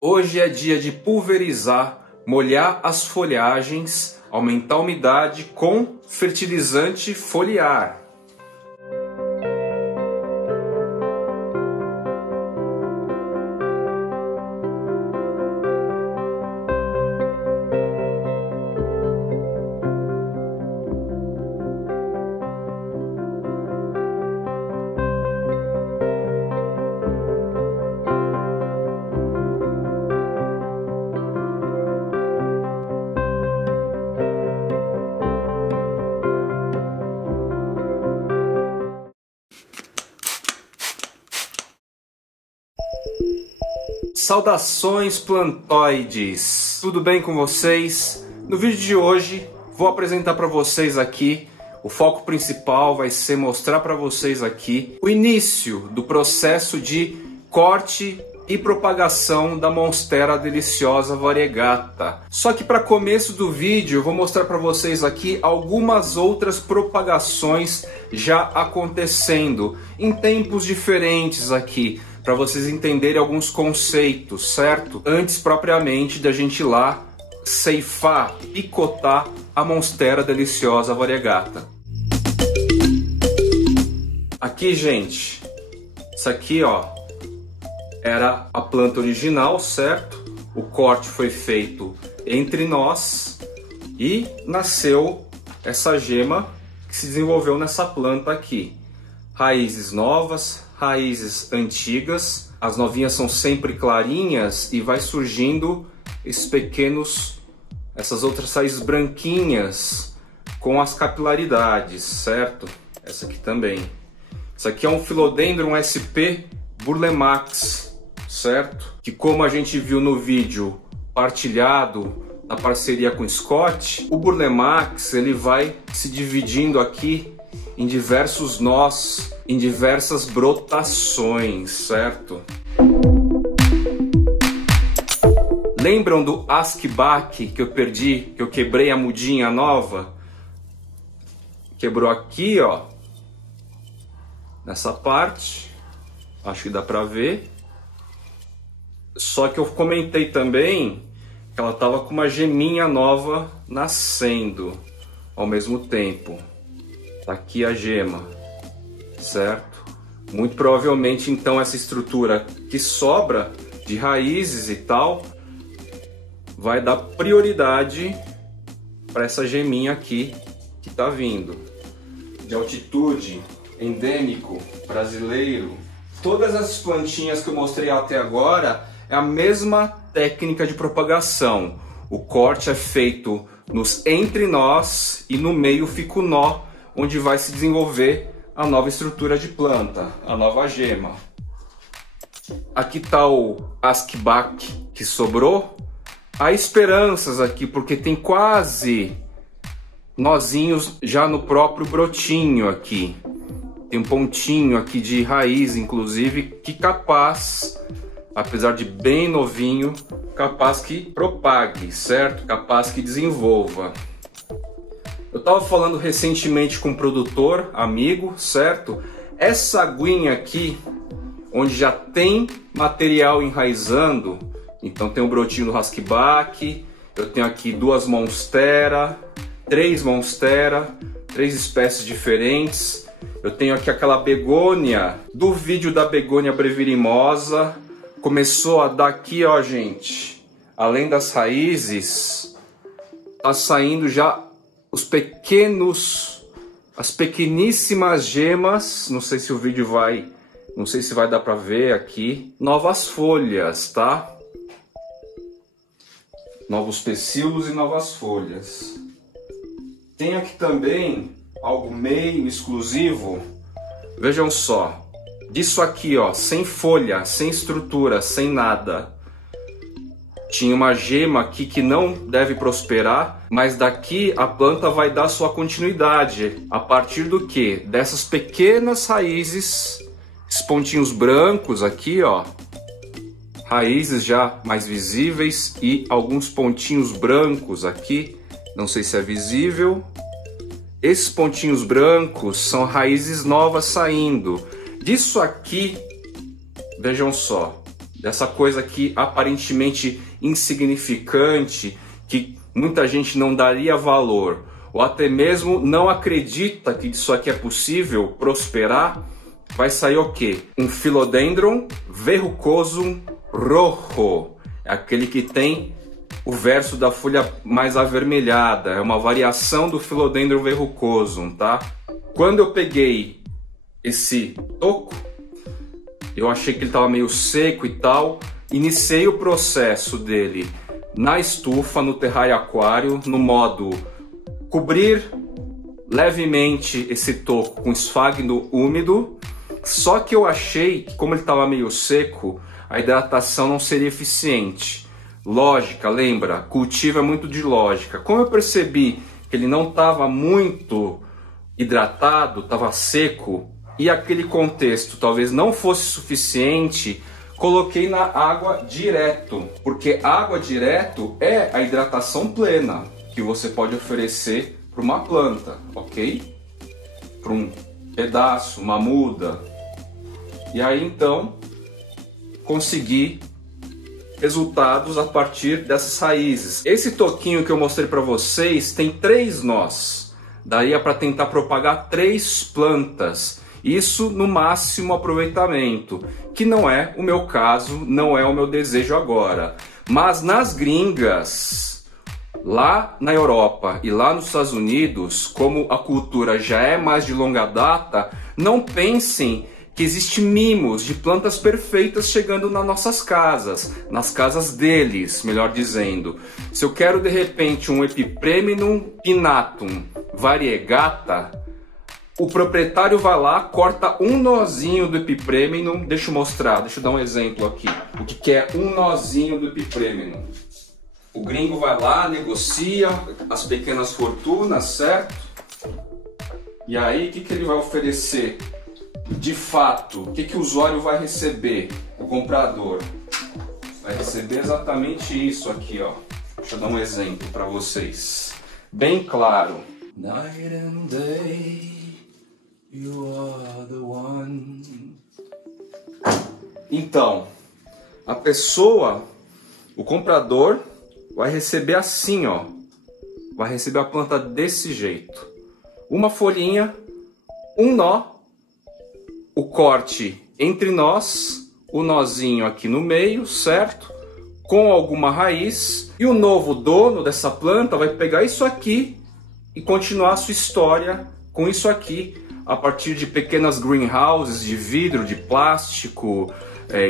Hoje é dia de pulverizar, molhar as folhagens, aumentar a umidade com fertilizante foliar. Saudações plantoides! Tudo bem com vocês? No vídeo de hoje vou apresentar para vocês aqui, o foco principal vai ser mostrar para vocês aqui o início do processo de corte e propagação da Monstera deliciosa variegata. Só que para começo do vídeo eu vou mostrar para vocês aqui algumas outras propagações já acontecendo em tempos diferentes aqui, para vocês entenderem alguns conceitos, certo? Antes propriamente da gente ir lá ceifar, picotar a Monstera deliciosa variegata. Aqui, gente, isso aqui, ó, era a planta original, certo? O corte foi feito entre nós e nasceu essa gema que se desenvolveu nessa planta aqui. Raízes novas, raízes antigas, as novinhas são sempre clarinhas e vai surgindo essas outras raízes branquinhas com as capilaridades, certo? Essa aqui também. Isso aqui é um Philodendron SP Burlemax, certo? Que, como a gente viu no vídeo partilhado na parceria com o Scott, o Burlemax ele vai se dividindo aqui em diversos nós, em diversas brotações, certo? Lembram do Ascbac que eu perdi, que eu quebrei a mudinha nova? Quebrou aqui, ó, nessa parte, acho que dá pra ver. Só que eu comentei também que ela tava com uma geminha nova nascendo ao mesmo tempo. Tá aqui a gema, certo? Muito provavelmente então essa estrutura que sobra de raízes e tal vai dar prioridade para essa geminha aqui que tá vindo. De altitude, endêmico, brasileiro. Todas as plantinhas que eu mostrei até agora é a mesma técnica de propagação. O corte é feito nos entrenós e no meio fica o nó, onde vai se desenvolver a nova estrutura de planta, a nova gema. Aqui está o Ascbac que sobrou. Há esperanças aqui, porque tem quase nozinhos já no próprio brotinho aqui. Tem um pontinho aqui de raiz, inclusive, que capaz, apesar de bem novinho, capaz que propague, certo? Capaz que desenvolva. Eu estava falando recentemente com um produtor, amigo, certo? Essa aguinha aqui, onde já tem material enraizando, então tem o brotinho do Ascbac, eu tenho aqui duas Monstera, três espécies diferentes. Eu tenho aqui aquela begônia, do vídeo da begônia brevirimosa, começou a dar aqui, ó, gente, além das raízes, tá saindo já as pequeníssimas gemas, não sei se o vídeo não sei se vai dar para ver aqui, novas folhas, tá? Novos pecíolos e novas folhas. Tem aqui também algo meio exclusivo, vejam só, disso aqui, ó, sem folha, sem estrutura, sem nada. Tinha uma gema aqui que não deve prosperar, mas daqui a planta vai dar sua continuidade. A partir do que? Dessas pequenas raízes, esses pontinhos brancos aqui, ó. Raízes já mais visíveis e alguns pontinhos brancos aqui. Não sei se é visível. Esses pontinhos brancos são raízes novas saindo. Disso aqui, vejam só. dessa coisa aqui aparentemente insignificante, que muita gente não daria valor, ou até mesmo não acredita que isso aqui é possível prosperar, vai sair o quê? Um Philodendron verrucosum rojo, é aquele que tem o verso da folha mais avermelhada, é uma variação do Philodendron verrucosum, tá? Quando eu peguei esse toco, eu achei que ele estava meio seco e tal, iniciei o processo dele na estufa, no terrário aquário, no modo cobrir levemente esse toco com esfagno úmido, só que eu achei que como ele estava meio seco, a hidratação não seria eficiente. Lógica, lembra? Cultivo é muito de lógica. Como eu percebi que ele não estava muito hidratado, estava seco, e aquele contexto talvez não fosse suficiente, coloquei na água direto, porque água direto é a hidratação plena que você pode oferecer para uma planta, ok? Para um pedaço, uma muda. E aí então consegui resultados a partir dessas raízes. Esse toquinho que eu mostrei para vocês tem 3 nós. Daria para tentar propagar 3 plantas. Isso no máximo aproveitamento, que não é o meu caso, não é o meu desejo agora. Mas nas gringas, lá na Europa e lá nos Estados Unidos, como a cultura já é mais de longa data, não pensem que existe mimos de plantas perfeitas chegando nas nossas casas, nas casas deles, melhor dizendo. Se eu quero de repente um Epipremnum pinnatum variegata, o proprietário vai lá, corta um nozinho do Epipremnum, deixa eu mostrar, deixa eu dar um exemplo aqui, o que é um nozinho do Epipremnum. O gringo vai lá, negocia as pequenas fortunas, certo? E aí o que ele vai oferecer? De fato, o que o usuário vai receber? O comprador vai receber exatamente isso aqui, ó. Deixa eu dar um exemplo para vocês, bem claro. Night and day, you are the one. Então, a pessoa, o comprador, vai receber assim, ó. Vai receber a planta desse jeito. Uma folhinha, um nó, o corte entre nós, o nozinho aqui no meio, certo? Com alguma raiz. E o novo dono dessa planta vai pegar isso aqui e continuar a sua história com isso aqui, a partir de pequenas greenhouses de vidro, de plástico,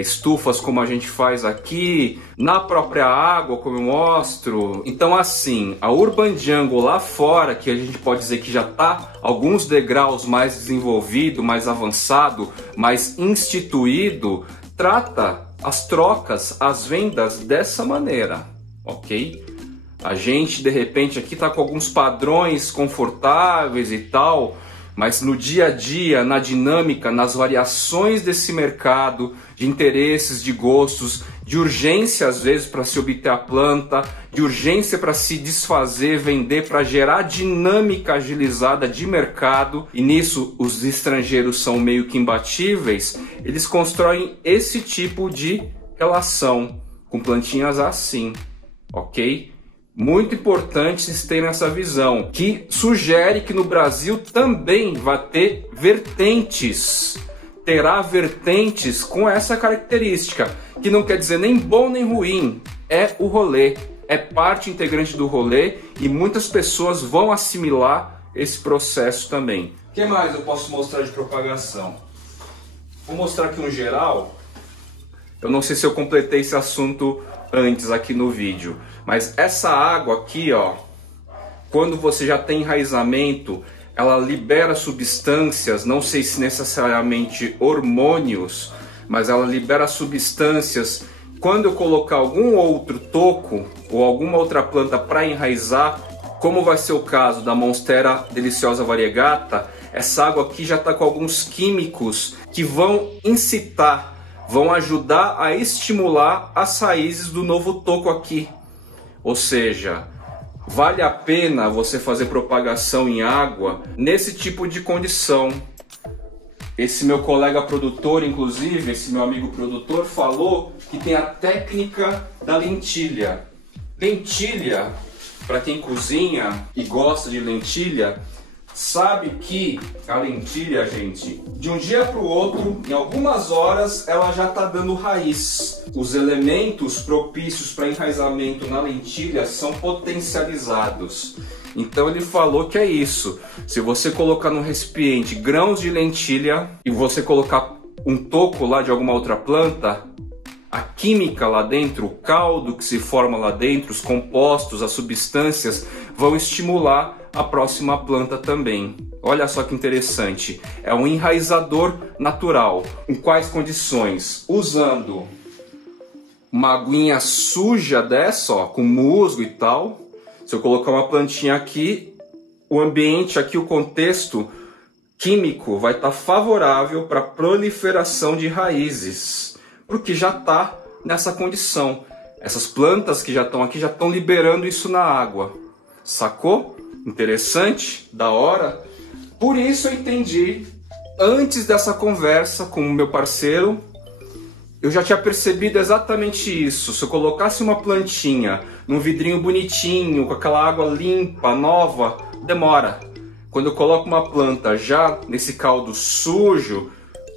estufas como a gente faz aqui, na própria água, como eu mostro. Então assim, a Urban Jungle lá fora, que a gente pode dizer que já está alguns degraus mais desenvolvido, mais avançado, mais instituído, trata as trocas, as vendas dessa maneira, ok? A gente de repente aqui está com alguns padrões confortáveis e tal, mas no dia a dia, na dinâmica, nas variações desse mercado, de interesses, de gostos, de urgência às vezes para se obter a planta, de urgência para se desfazer, vender, para gerar dinâmica agilizada de mercado, e nisso os estrangeiros são meio que imbatíveis, eles constroem esse tipo de relação com plantinhas assim, ok? Muito importante vocês terem essa visão, que sugere que no Brasil também vai ter vertentes, terá vertentes com essa característica, que não quer dizer nem bom nem ruim, é o rolê, é parte integrante do rolê e muitas pessoas vão assimilar esse processo também. O que mais eu posso mostrar de propagação? Vou mostrar aqui um geral, eu não sei se eu completei esse assunto antes aqui no vídeo, mas essa água aqui, ó, quando você já tem enraizamento, ela libera substâncias, não sei se necessariamente hormônios, mas ela libera substâncias. Quando eu colocar algum outro toco ou alguma outra planta para enraizar, como vai ser o caso da Monstera deliciosa variegata, essa água aqui já está com alguns químicos que vão incitar, vão ajudar a estimular as raízes do novo toco aqui. Ou seja, vale a pena você fazer propagação em água nesse tipo de condição. Esse meu colega produtor, inclusive, esse meu amigo produtor, falou que tem a técnica da lentilha. Lentilha, para quem cozinha e gosta de lentilha, sabe que a lentilha, gente, de um dia para o outro, em algumas horas, ela já está dando raiz. Os elementos propícios para enraizamento na lentilha são potencializados. Então ele falou que é isso. Se você colocar num recipiente grãos de lentilha e você colocar um toco lá de alguma outra planta, a química lá dentro, o caldo que se forma lá dentro, os compostos, as substâncias vão estimular a próxima planta também. Olha só que interessante. É um enraizador natural. Em quais condições? Usando uma aguinha suja dessa, ó, com musgo e tal. Se eu colocar uma plantinha aqui, o ambiente aqui, o contexto químico vai estar favorável para a proliferação de raízes, porque já está nessa condição. Essas plantas que já estão aqui já estão liberando isso na água. Sacou? Interessante? Da hora? Por isso eu entendi, antes dessa conversa com o meu parceiro, eu já tinha percebido exatamente isso. Se eu colocasse uma plantinha num vidrinho bonitinho, com aquela água limpa, nova, demora. Quando eu coloco uma planta já nesse caldo sujo,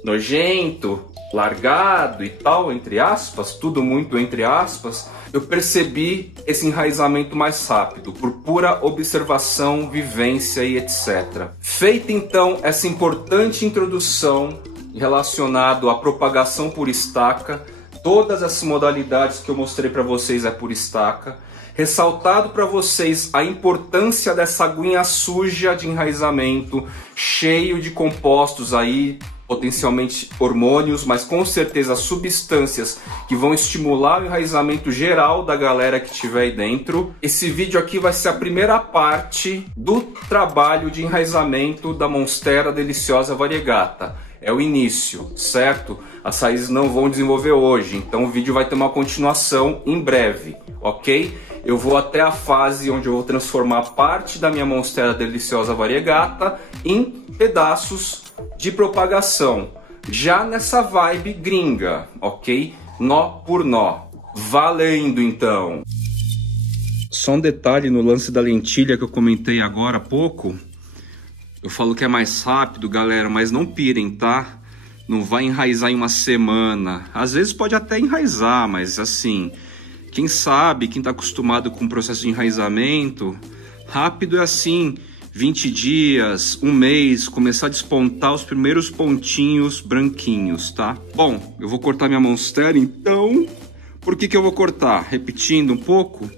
nojento, largado e tal, entre aspas, tudo muito entre aspas, eu percebi esse enraizamento mais rápido, por pura observação, vivência e etc. Feita então essa importante introdução relacionado à propagação por estaca, todas as modalidades que eu mostrei para vocês é por estaca, ressaltado para vocês a importância dessa aguinha suja de enraizamento, cheio de compostos aí, potencialmente hormônios, mas com certeza substâncias que vão estimular o enraizamento geral da galera que estiver aí dentro. Esse vídeo aqui vai ser a primeira parte do trabalho de enraizamento da Monstera Deliciosa Variegata. É o início, certo? As raízes não vão desenvolver hoje, então o vídeo vai ter uma continuação em breve, ok? Eu vou até a fase onde eu vou transformar parte da minha Monstera Deliciosa Variegata em pedaços de propagação, já nessa vibe gringa, ok? Nó por nó. Valendo então! Só um detalhe no lance da lentilha que eu comentei agora há pouco. Eu falo que é mais rápido, galera, mas não pirem, tá? Não vai enraizar em uma semana. Às vezes pode até enraizar, mas assim, quem sabe, quem tá acostumado com o processo de enraizamento, rápido é assim, 20 dias, um mês, começar a despontar os primeiros pontinhos branquinhos, tá? Bom, eu vou cortar minha Monstera, então... Por que eu vou cortar? Repetindo um pouco,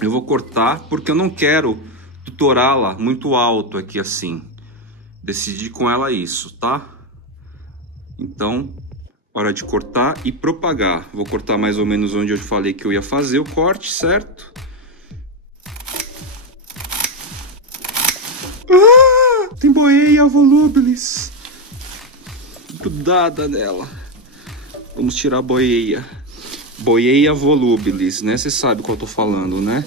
eu vou cortar porque eu não quero tutorá-la muito alto aqui assim. Decidi com ela isso, tá? Então, hora de cortar e propagar. Vou cortar mais ou menos onde eu falei que eu ia fazer o corte, certo? Ah! Tem boeia volubilis grudada nela. Vamos tirar a boeia. Boeia volubilis, né? Você sabe qual eu tô falando, né?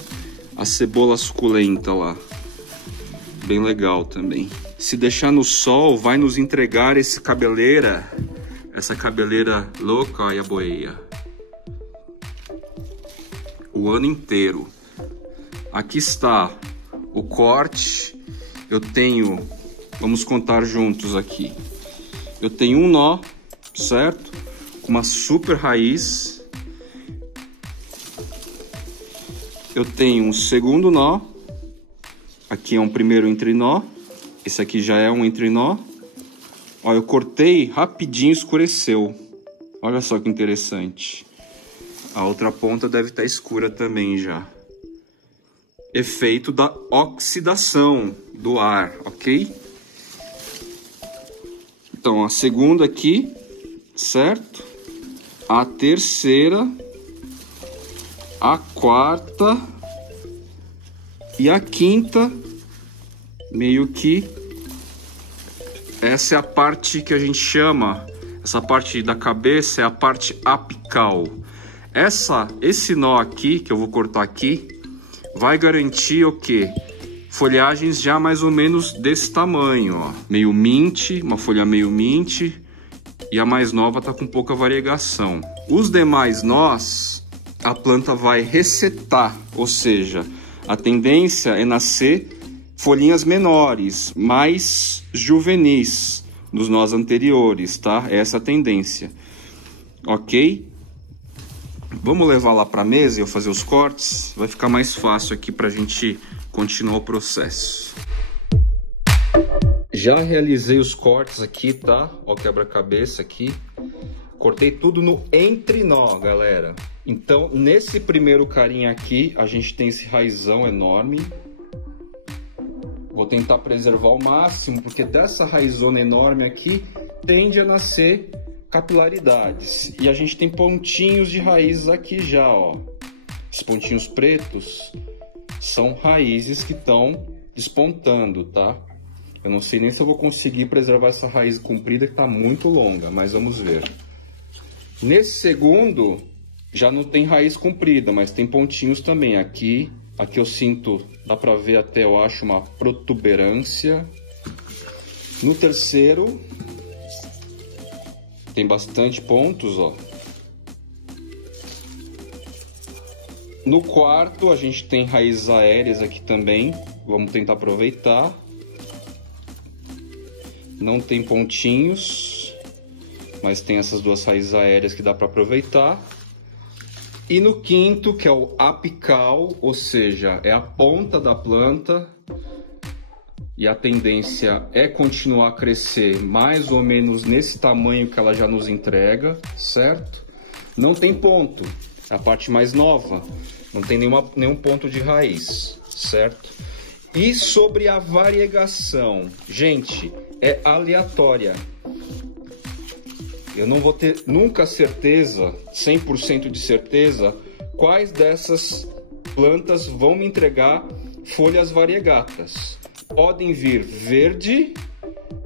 A cebola suculenta lá. Bem legal também. Se deixar no sol, vai nos entregar essa cabeleira louca. Olha a boeia. O ano inteiro. Aqui está o corte. Eu tenho, vamos contar juntos aqui. Eu tenho um nó, certo? Com uma super raiz. Eu tenho um segundo nó. Aqui é um primeiro entrenó. Esse aqui já é um entrenó. Ó, eu cortei rapidinho, escureceu. Olha só que interessante. A outra ponta deve estar escura também já. Efeito da oxidação do ar, ok? Então, a segunda aqui, certo? A terceira, a quarta e a quinta, meio que essa é a parte que a gente chama, essa parte da cabeça é a parte apical. Esse nó aqui, que eu vou cortar aqui, vai garantir o quê? folhagens já mais ou menos desse tamanho, ó. Meio mint, uma folha meio mint, e a mais nova tá com pouca variegação. Os demais nós, a planta vai resetar, ou seja, a tendência é nascer folhinhas menores, mais juvenis dos nós anteriores, tá? Essa é a tendência, ok? Vamos levar lá para a mesa e eu fazer os cortes, vai ficar mais fácil aqui para a gente continuar o processo. Já realizei os cortes aqui, tá? Ó, o quebra-cabeça aqui. Cortei tudo no entrenó, galera. Então, nesse primeiro carinha aqui, a gente tem esse raizão enorme. Vou tentar preservar ao máximo, porque dessa raizona enorme aqui, tende a nascer capilaridades. E a gente tem pontinhos de raízes aqui já, ó. Esses pontinhos pretos são raízes que estão despontando, tá? Eu não sei nem se eu vou conseguir preservar essa raiz comprida, que tá muito longa, mas vamos ver. Nesse segundo, já não tem raiz comprida, mas tem pontinhos também. Aqui eu sinto, dá pra ver até, eu acho, uma protuberância. No terceiro, tem bastante pontos, ó. No quarto, a gente tem raízes aéreas aqui também. Vamos tentar aproveitar. Não tem pontinhos, mas tem essas duas raízes aéreas que dá para aproveitar. E no quinto, que é o apical, ou seja, é a ponta da planta. E a tendência é continuar a crescer mais ou menos nesse tamanho que ela já nos entrega, certo? Não tem ponto, é a parte mais nova, não tem nenhum ponto de raiz, certo? E sobre a variegação, gente, é aleatória. Eu não vou ter nunca certeza, 100% de certeza, quais dessas plantas vão me entregar folhas variegatas. Podem vir verde,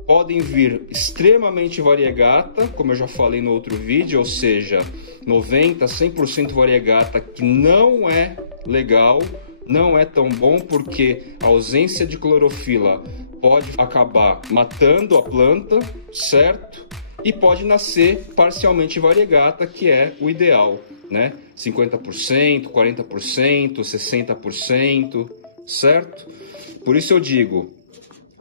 podem vir extremamente variegata, como eu já falei no outro vídeo, ou seja, 90%, 100% variegata, que não é legal, não é tão bom, porque a ausência de clorofila pode acabar matando a planta, certo? E pode nascer parcialmente variegata, que é o ideal, né? 50%, 40%, 60%, certo? Por isso eu digo,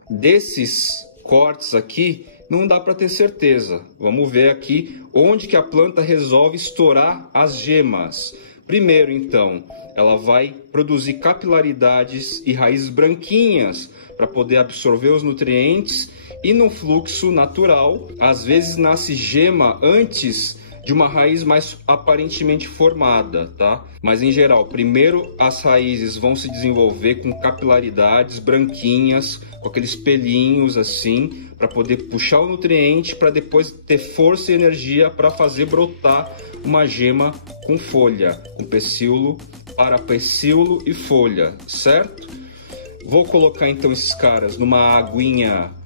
desses cortes aqui, não dá para ter certeza. Vamos ver aqui onde que a planta resolve estourar as gemas. Primeiro, então, ela vai produzir capilaridades e raízes branquinhas para poder absorver os nutrientes. E no fluxo natural, às vezes nasce gema antes de uma raiz mais aparentemente formada, tá? Mas em geral, primeiro as raízes vão se desenvolver com capilaridades branquinhas, com aqueles pelinhos assim, para poder puxar o nutriente, para depois ter força e energia para fazer brotar uma gema com folha, com pecíolo, parapecíolo e folha, certo? Vou colocar então esses caras numa aguinha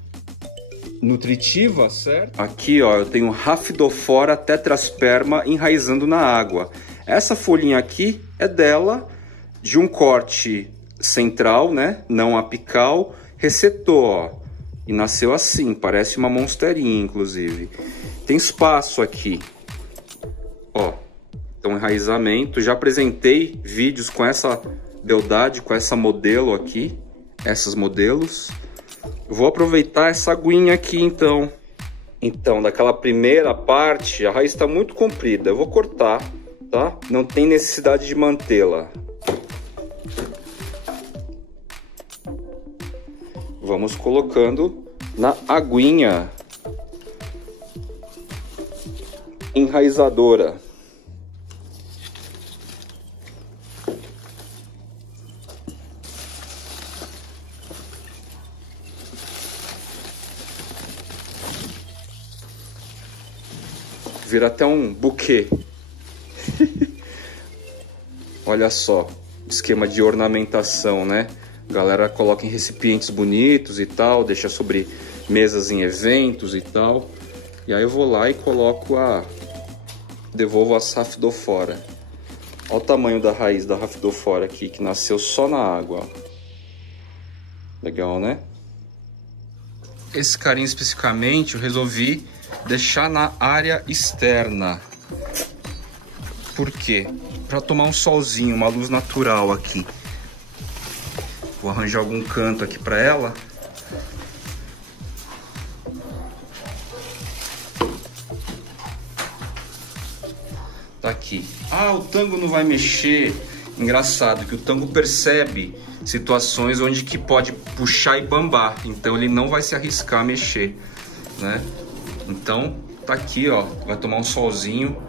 nutritiva, certo? Aqui, ó, eu tenho Rhaphidophora tetrasperma enraizando na água. Essa folhinha aqui é dela, de um corte central, né? Não apical, resetou, ó. E nasceu assim, parece uma monsterinha, inclusive. Tem espaço aqui, ó. Então, enraizamento. Já apresentei vídeos com essa beldade, com essa modelo aqui, essas modelos. Vou aproveitar essa aguinha aqui, então. Então, daquela primeira parte, a raiz está muito comprida. Eu vou cortar, tá? Não tem necessidade de mantê-la. Vamos colocando na aguinha enraizadora. Vira até um buquê. Olha só, esquema de ornamentação, né? A galera coloca em recipientes bonitos e tal, deixa sobre mesas em eventos e tal. E aí eu vou lá e coloco devolvo a Rhaphidophora. Olha o tamanho da raiz da Rhaphidophora aqui, que nasceu só na água. Ó. Legal, né? Esse carinha especificamente eu resolvi deixar na área externa. Por quê? Para tomar um solzinho, uma luz natural aqui. Vou arranjar algum canto aqui para ela. Tá aqui. Ah, o tango não vai mexer. Engraçado que o tango percebe situações onde que pode puxar e bambar. Então ele não vai se arriscar a mexer, né? Então tá aqui, ó. Vai tomar um solzinho.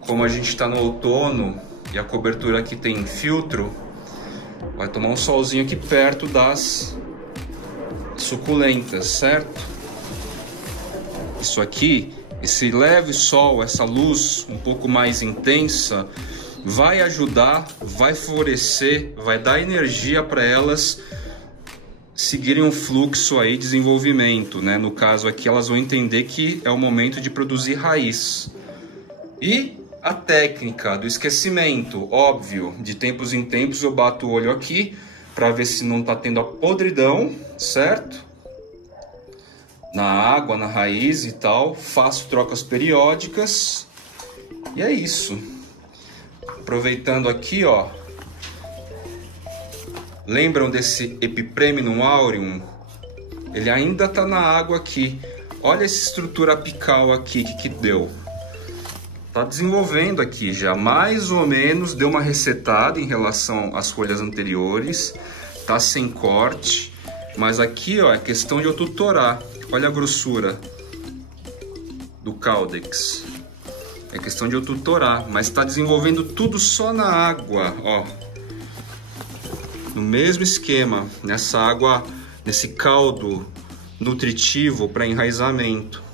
Como a gente tá no outono e a cobertura aqui tem filtro, vai tomar um solzinho aqui perto das suculentas, certo? Isso aqui, esse leve sol, essa luz um pouco mais intensa, vai ajudar, vai favorecer, vai dar energia para elas seguirem um fluxo aí de desenvolvimento, né? No caso aqui elas vão entender que é o momento de produzir raiz. E a técnica do esquecimento, óbvio, de tempos em tempos eu bato o olho aqui para ver se não está tendo a podridão, certo? Na água, na raiz e tal, faço trocas periódicas e é isso. Aproveitando aqui, ó, lembram desse Epipremnum aureum? Ele ainda está na água aqui. Olha essa estrutura apical aqui, que deu. Tá desenvolvendo aqui já, mais ou menos deu uma resetada em relação às folhas anteriores, tá sem corte, mas aqui, ó, é questão de eu tutorar. Olha a grossura do caudex, é questão de eu tutorar, mas tá desenvolvendo tudo só na água, ó, no mesmo esquema, nessa água, nesse caldo nutritivo para enraizamento.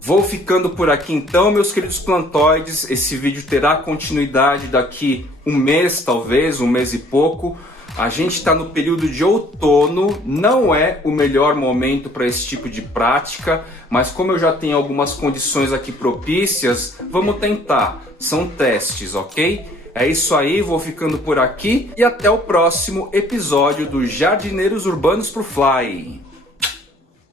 Vou ficando por aqui então, meus queridos plantoides. Esse vídeo terá continuidade daqui um mês, talvez, um mês e pouco. A gente está no período de outono, não é o melhor momento para esse tipo de prática, mas como eu já tenho algumas condições aqui propícias, vamos tentar. São testes, ok? É isso aí, vou ficando por aqui e até o próximo episódio do Jardineiros Urbanos pro Fly.